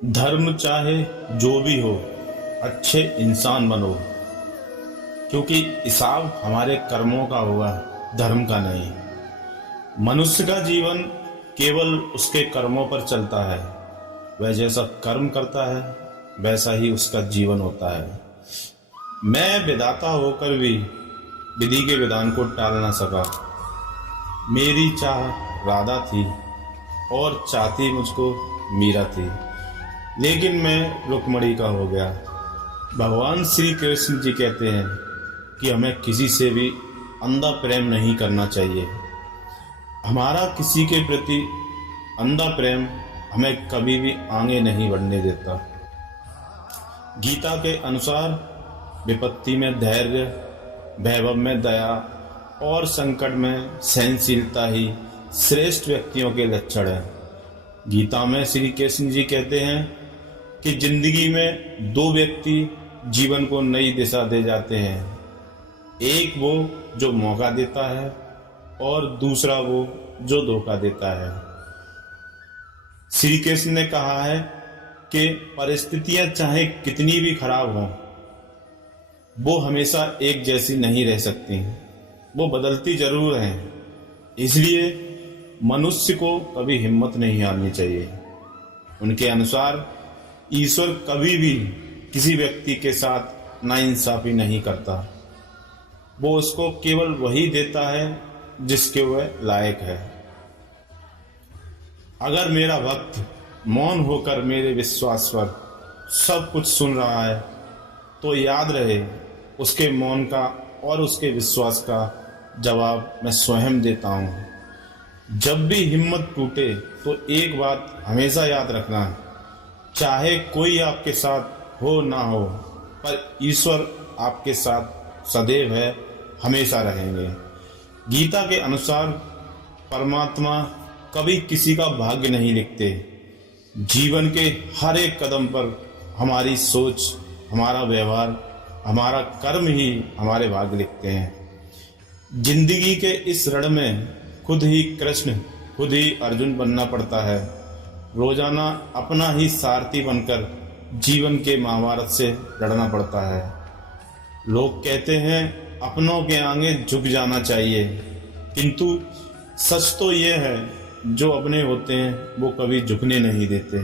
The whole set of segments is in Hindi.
धर्म चाहे जो भी हो, अच्छे इंसान बनो, क्योंकि हिसाब हमारे कर्मों का होगा, धर्म का नहीं। मनुष्य का जीवन केवल उसके कर्मों पर चलता है। वह जैसा कर्म करता है वैसा ही उसका जीवन होता है। मैं विधाता होकर भी विधि के विधान को टाल ना सका। मेरी चाह राधा थी और चाहती मुझको मीरा थी, लेकिन मैं रुक्मणी का हो गया। भगवान श्री कृष्ण जी कहते हैं कि हमें किसी से भी अंधा प्रेम नहीं करना चाहिए। हमारा किसी के प्रति अंधा प्रेम हमें कभी भी आगे नहीं बढ़ने देता। गीता के अनुसार विपत्ति में धैर्य, वैभव में दया और संकट में सहनशीलता ही श्रेष्ठ व्यक्तियों के लक्षण हैं। गीता में श्री कृष्ण जी कहते हैं कि जिंदगी में दो व्यक्ति जीवन को नई दिशा दे जाते हैं। एक वो जो मौका देता है और दूसरा वो जो धोखा देता है। श्री कृष्ण ने कहा है कि परिस्थितियां चाहे कितनी भी खराब हों, वो हमेशा एक जैसी नहीं रह सकती, वो बदलती जरूर हैं। इसलिए मनुष्य को कभी हिम्मत नहीं हारनी चाहिए। उनके अनुसार ईश्वर कभी भी किसी व्यक्ति के साथ नाइंसाफी नहीं करता। वो उसको केवल वही देता है जिसके वह लायक है। अगर मेरा भक्त मौन होकर मेरे विश्वास पर सब कुछ सुन रहा है तो याद रहे, उसके मौन का और उसके विश्वास का जवाब मैं स्वयं देता हूँ। जब भी हिम्मत टूटे तो एक बात हमेशा याद रखना, चाहे कोई आपके साथ हो ना हो, पर ईश्वर आपके साथ सदैव है, हमेशा रहेंगे। गीता के अनुसार परमात्मा कभी किसी का भाग्य नहीं लिखते। जीवन के हर एक कदम पर हमारी सोच, हमारा व्यवहार, हमारा कर्म ही हमारे भाग्य लिखते हैं। जिंदगी के इस रण में खुद ही कृष्ण, खुद ही अर्जुन बनना पड़ता है। रोजाना अपना ही सारथी बनकर जीवन के महाभारत से लड़ना पड़ता है। लोग कहते हैं अपनों के आगे झुक जाना चाहिए, किंतु सच तो यह है जो अपने होते हैं वो कभी झुकने नहीं देते।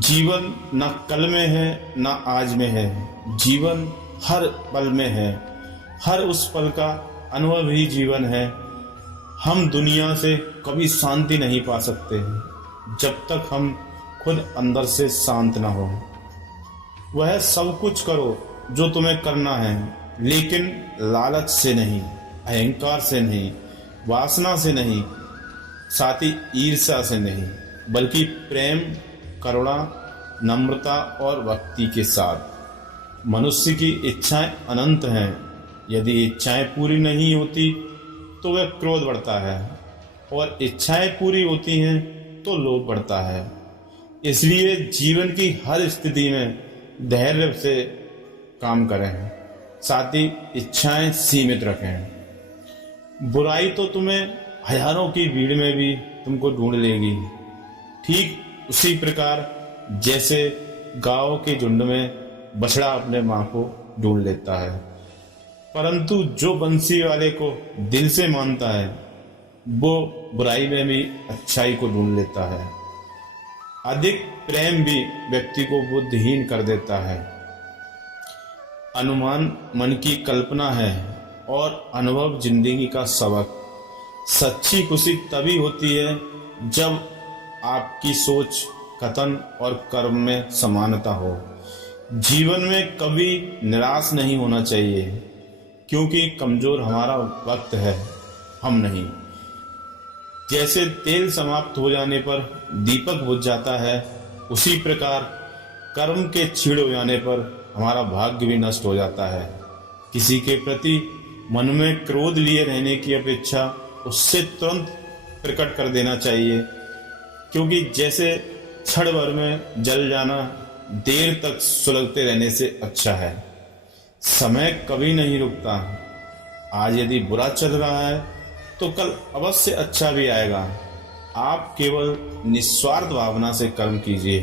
जीवन न कल में है न आज में है, जीवन हर पल में है। हर उस पल का अनुभव ही जीवन है। हम दुनिया से कभी शांति नहीं पा सकते जब तक हम खुद अंदर से शांत ना हो। वह सब कुछ करो जो तुम्हें करना है, लेकिन लालच से नहीं, अहंकार से नहीं, वासना से नहीं, साथ ही ईर्ष्या से नहीं, बल्कि प्रेम, करुणा, नम्रता और भक्ति के साथ। मनुष्य की इच्छाएं अनंत हैं। यदि इच्छाएं पूरी नहीं होती तो वह क्रोध बढ़ता है, और इच्छाएं पूरी होती हैं तो लोभ बढ़ता है। इसलिए जीवन की हर स्थिति में धैर्य से काम करें, साथ ही इच्छाएं सीमित रखें। बुराई तो तुम्हें हजारों की भीड़ में भी तुमको ढूंढ लेगी, ठीक उसी प्रकार जैसे गायों के झुंड में बछड़ा अपने मां को ढूंढ लेता है। परंतु जो बंसी वाले को दिल से मानता है वो बुराई में भी अच्छाई को ढूंढ लेता है। अधिक प्रेम भी व्यक्ति को बुद्धिहीन कर देता है। अनुमान मन की कल्पना है और अनुभव जिंदगी का सबक। सच्ची खुशी तभी होती है जब आपकी सोच, कथन और कर्म में समानता हो। जीवन में कभी निराश नहीं होना चाहिए, क्योंकि कमजोर हमारा वक्त है, हम नहीं। जैसे तेल समाप्त हो जाने पर दीपक बुझ जाता है, उसी प्रकार कर्म के छीड़ हो जाने पर हमारा भाग्य भी नष्ट हो जाता है। किसी के प्रति मन में क्रोध लिए रहने की अपेक्षा उससे तुरंत प्रकट कर देना चाहिए, क्योंकि जैसे क्षण भर में जल जाना देर तक सुलगते रहने से अच्छा है। समय कभी नहीं रुकता। आज यदि बुरा चल रहा है तो कल अवश्य अच्छा भी आएगा। आप केवल निस्वार्थ भावना से कर्म कीजिए,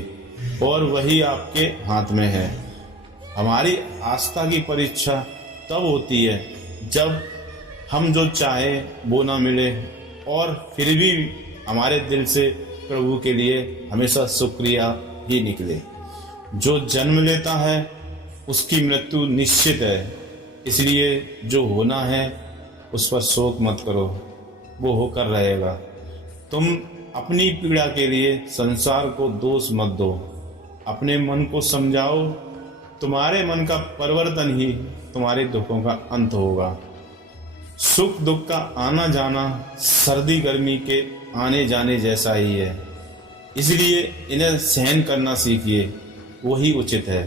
और वही आपके हाथ में है। हमारी आस्था की परीक्षा तब होती है जब हम जो चाहे वो ना मिले और फिर भी हमारे दिल से प्रभु के लिए हमेशा शुक्रिया ही निकले। जो जन्म लेता है उसकी मृत्यु निश्चित है, इसलिए जो होना है उस पर शोक मत करो, वो होकर रहेगा। तुम अपनी पीड़ा के लिए संसार को दोष मत दो, अपने मन को समझाओ। तुम्हारे मन का परिवर्तन ही तुम्हारे दुखों का अंत होगा। सुख दुख का आना जाना सर्दी गर्मी के आने जाने जैसा ही है, इसलिए इन्हें सहन करना सीखिए, वही उचित है।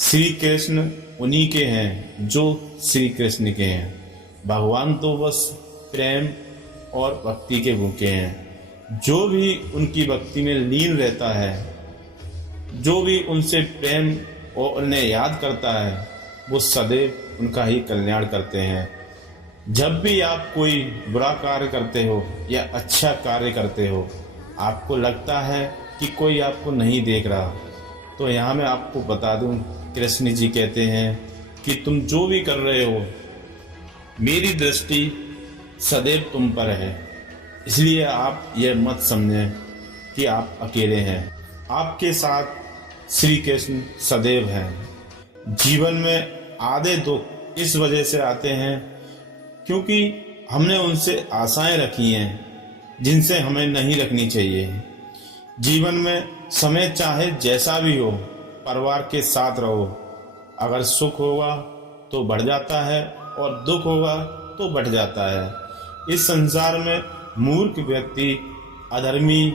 श्री कृष्ण उन्हीं के हैं जो श्री कृष्ण के हैं। भगवान तो बस प्रेम और भक्ति के भूखे हैं। जो भी उनकी भक्ति में लीन रहता है, जो भी उनसे प्रेम और उन्हें याद करता है, वो सदैव उनका ही कल्याण करते हैं। जब भी आप कोई बुरा कार्य करते हो या अच्छा कार्य करते हो, आपको लगता है कि कोई आपको नहीं देख रहा, तो यहाँ मैं आपको बता दूं, कृष्ण जी कहते हैं कि तुम जो भी कर रहे हो, मेरी दृष्टि सदैव तुम पर है। इसलिए आप ये मत समझें कि आप अकेले हैं, आपके साथ श्री कृष्ण सदैव हैं। जीवन में आधे दुख इस वजह से आते हैं क्योंकि हमने उनसे आशाएं रखी हैं जिनसे हमें नहीं रखनी चाहिए। जीवन में समय चाहे जैसा भी हो, परिवार के साथ रहो। अगर सुख होगा तो बढ़ जाता है और दुख होगा तो बढ़ जाता है। इस संसार में मूर्ख व्यक्ति, अधर्मी,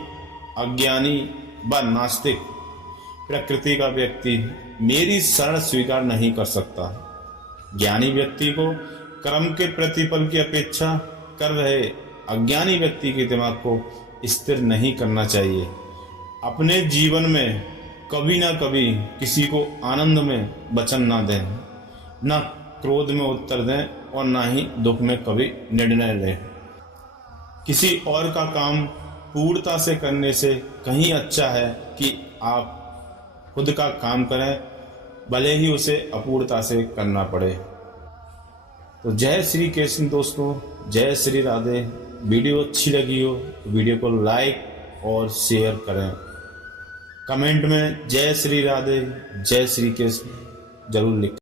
अज्ञानी व नास्तिक प्रकृति का व्यक्ति मेरी शरण स्वीकार नहीं कर सकता। ज्ञानी व्यक्ति को कर्म के प्रतिफल की अपेक्षा कर रहे अज्ञानी व्यक्ति के दिमाग को स्थिर नहीं करना चाहिए। अपने जीवन में कभी ना कभी किसी को आनंद में वचन ना दें, ना क्रोध में उत्तर दें और ना ही दुख में कभी निर्णय लें। किसी और का काम पूर्णता से करने से कहीं अच्छा है कि आप खुद का काम करें, भले ही उसे अपूर्णता से करना पड़े। तो जय श्री कृष्ण दोस्तों, जय श्री राधे। वीडियो अच्छी लगी हो तो वीडियो को लाइक और शेयर करें। कमेंट में जय श्री राधे, जय श्री कृष्ण जरूर लिखें।